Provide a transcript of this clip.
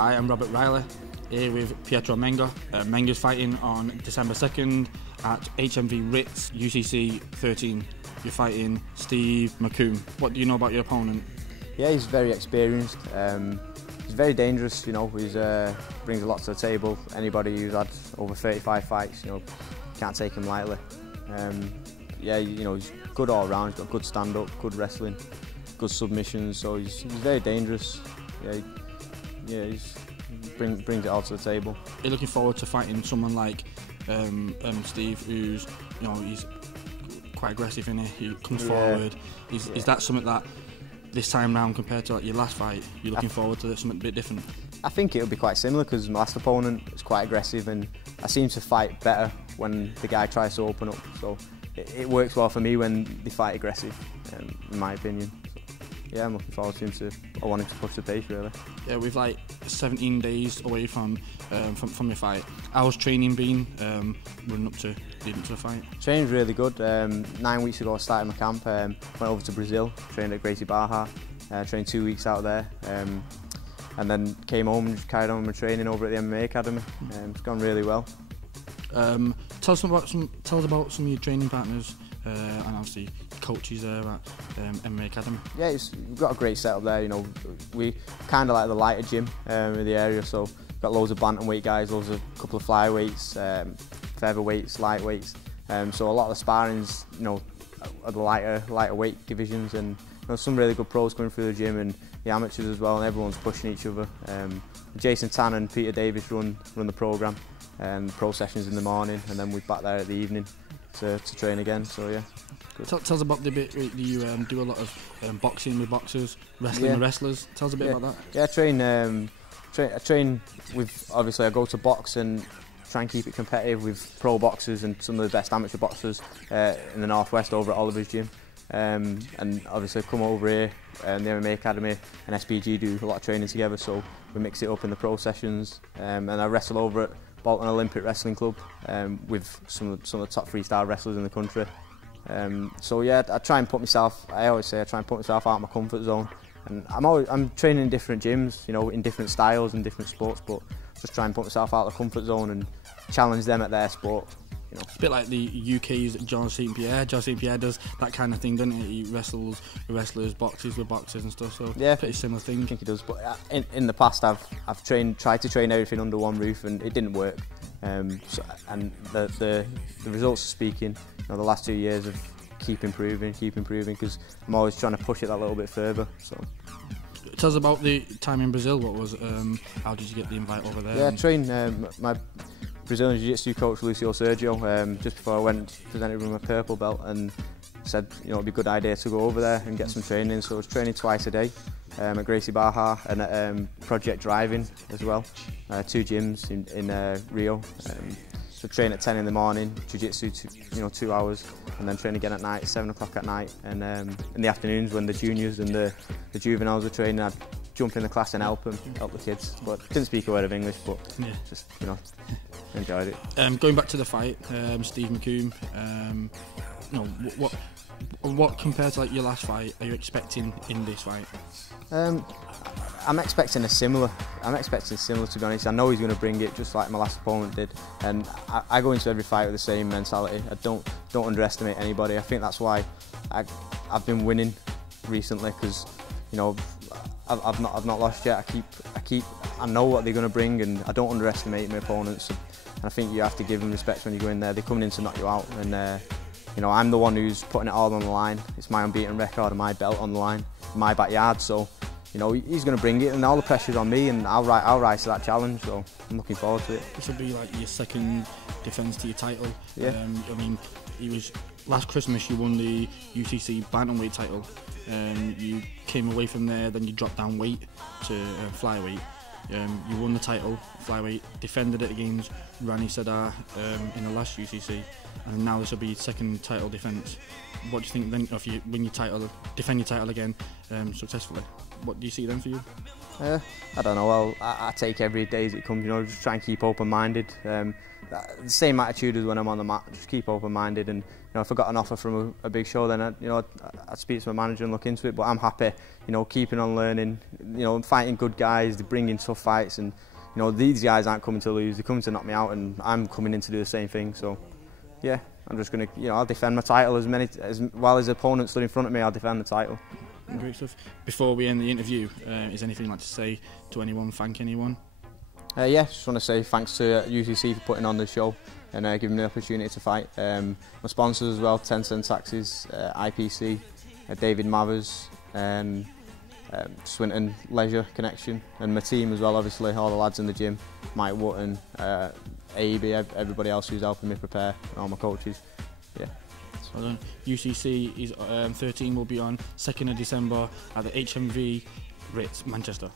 I am Robert Riley, here with Pietro Menga. Menga's fighting on December 2nd at HMV Ritz, UCC 13. You're fighting Steve McComb. What do you know about your opponent? Yeah, he's very experienced. He's very dangerous, you know. He's brings a lot to the table. Anybody who's had over 35 fights, you know, can't take him lightly. Yeah, you know, he's good all round. He's got good stand-up, good wrestling, good submissions. So he's very dangerous. Yeah, he brings it all to the table. You're looking forward to fighting someone like Steve, who's, you know, he's quite aggressive in it. He comes forward. Is that something that this time round, compared to like your last fight, you're looking forward to something a bit different? I think it'll be quite similar because my last opponent is quite aggressive, and I seem to fight better when the guy tries to open up. So it works well for me when they fight aggressive, in my opinion. Yeah, I'm looking forward to him. I want him to push the pace, really. Yeah, we've like 17 days away from your fight. How's training been leading up to the fight? Training's really good. 9 weeks ago I started my camp, went over to Brazil, trained at Gracie Barra, trained 2 weeks out there, and then came home and just carried on my training over at the MMA Academy. It's gone really well. Tell us about some of your training partners and obviously coaches there at MMA Academy. Yeah, we've got a great setup there. You know, we kind of like the lighter gym in the area, so we've got loads of bantamweight guys, a couple of flyweights, featherweights, lightweights. So a lot of the sparring's, you know, are the lighter weight divisions, and you know, some really good pros coming through the gym, and the amateurs as well, and everyone's pushing each other. Jason Tan and Peter Davis run the programme, pro sessions in the morning, and then we're back there at the evening to train again. So yeah. Tell us about the bit where you do a lot of boxing with boxers, wrestling with wrestlers. Tell us a bit about that. Yeah, I train with, obviously I go to box and try and keep it competitive with pro boxers and some of the best amateur boxers in the Northwest over at Oliver's gym. And obviously come over here, the MMA Academy and SPG do a lot of training together, so we mix it up in the pro sessions. And I wrestle over at Bolton Olympic Wrestling Club with some of the top freestyle wrestlers in the country. So yeah, I try and put myself, I always say I try and put myself out of my comfort zone, and I'm training in different gyms, you know, in different styles and different sports, but just try and put myself out of the comfort zone and challenge them at their sport. You know. It's a bit like the UK's John St. Pierre. John St. Pierre does that kind of thing, doesn't he? He wrestles with wrestlers, boxes with boxers and stuff. So yeah, pretty similar thing. I think he does. But in the past, I've tried to train everything under one roof, and it didn't work. And the results are speaking. You know, the last 2 years of keep improving, because I'm always trying to push it that little bit further. So. Tell us about the time in Brazil. What was? How did you get the invite over there? Yeah, I trained my Brazilian Jiu-Jitsu coach Lucio Sergio just before I went, presented with my purple belt, and said, you know, it'd be a good idea to go over there and get some training. So I was training twice a day at Gracie Barra and at Project Driving as well. 2 gyms in Rio. So train at 10 in the morning, jiu-jitsu 2 hours, and then train again at night, 7 o'clock at night. And in the afternoons, when the juniors and the juveniles are training, I'd jump in the class and help the kids. But didn't speak a word of English, but just, you know, enjoyed it. Going back to the fight, Steve McComb, you know, what compared to like your last fight are you expecting in this fight? I'm expecting similar, to be honest. I know he's going to bring it just like my last opponent did, and I go into every fight with the same mentality. I don't underestimate anybody. I think that's why I've been winning recently, because, you know, I've not lost yet. I know what they're going to bring, and I don't underestimate my opponents. And I think you have to give them respect when you go in there. They're coming in to knock you out, and you know, I'm the one who's putting it all on the line. It's my unbeaten record and my belt on the line, my backyard. So, you know, he's going to bring it, and all the pressure's on me, and I'll rise to that challenge. So I'm looking forward to it. This will be like your second defence to your title. Yeah. I mean, last Christmas you won the UCC bantamweight title. You came away from there, then you dropped down weight to flyweight. You won the title, flyweight, defended it against Rani Sadar in the last UCC, and now this will be your second title defence. What do you think then if you win your title, defend your title again successfully? What do you see then for you? I don't know. I take every day as it comes. You know, just try and keep open-minded. the same attitude as when I'm on the mat. Just keep open-minded, and if I got an offer from a big show, then I'd speak to my manager and look into it. But I'm happy, keeping on learning, fighting good guys, they bring in tough fights, and these guys aren't coming to lose, they're coming to knock me out, and I'm coming in to do the same thing. So yeah, I'm just gonna, I'll defend my title as well as opponents stood in front of me. I'll defend the title. Great stuff. Before we end the interview, is anything you'd like to say to anyone? Thank anyone? Yeah, just want to say thanks to UCC for putting on the show and giving me the opportunity to fight. My sponsors as well, 10 Cent Taxis, IPC, David Mathers, Swinton Leisure Connection, and my team as well, obviously, all the lads in the gym, Mike Wotton, AEB, everybody else who's helping me prepare, and all my coaches. Yeah. Well done. UCC is 13 will be on 2nd of December at the HMV Ritz, Manchester.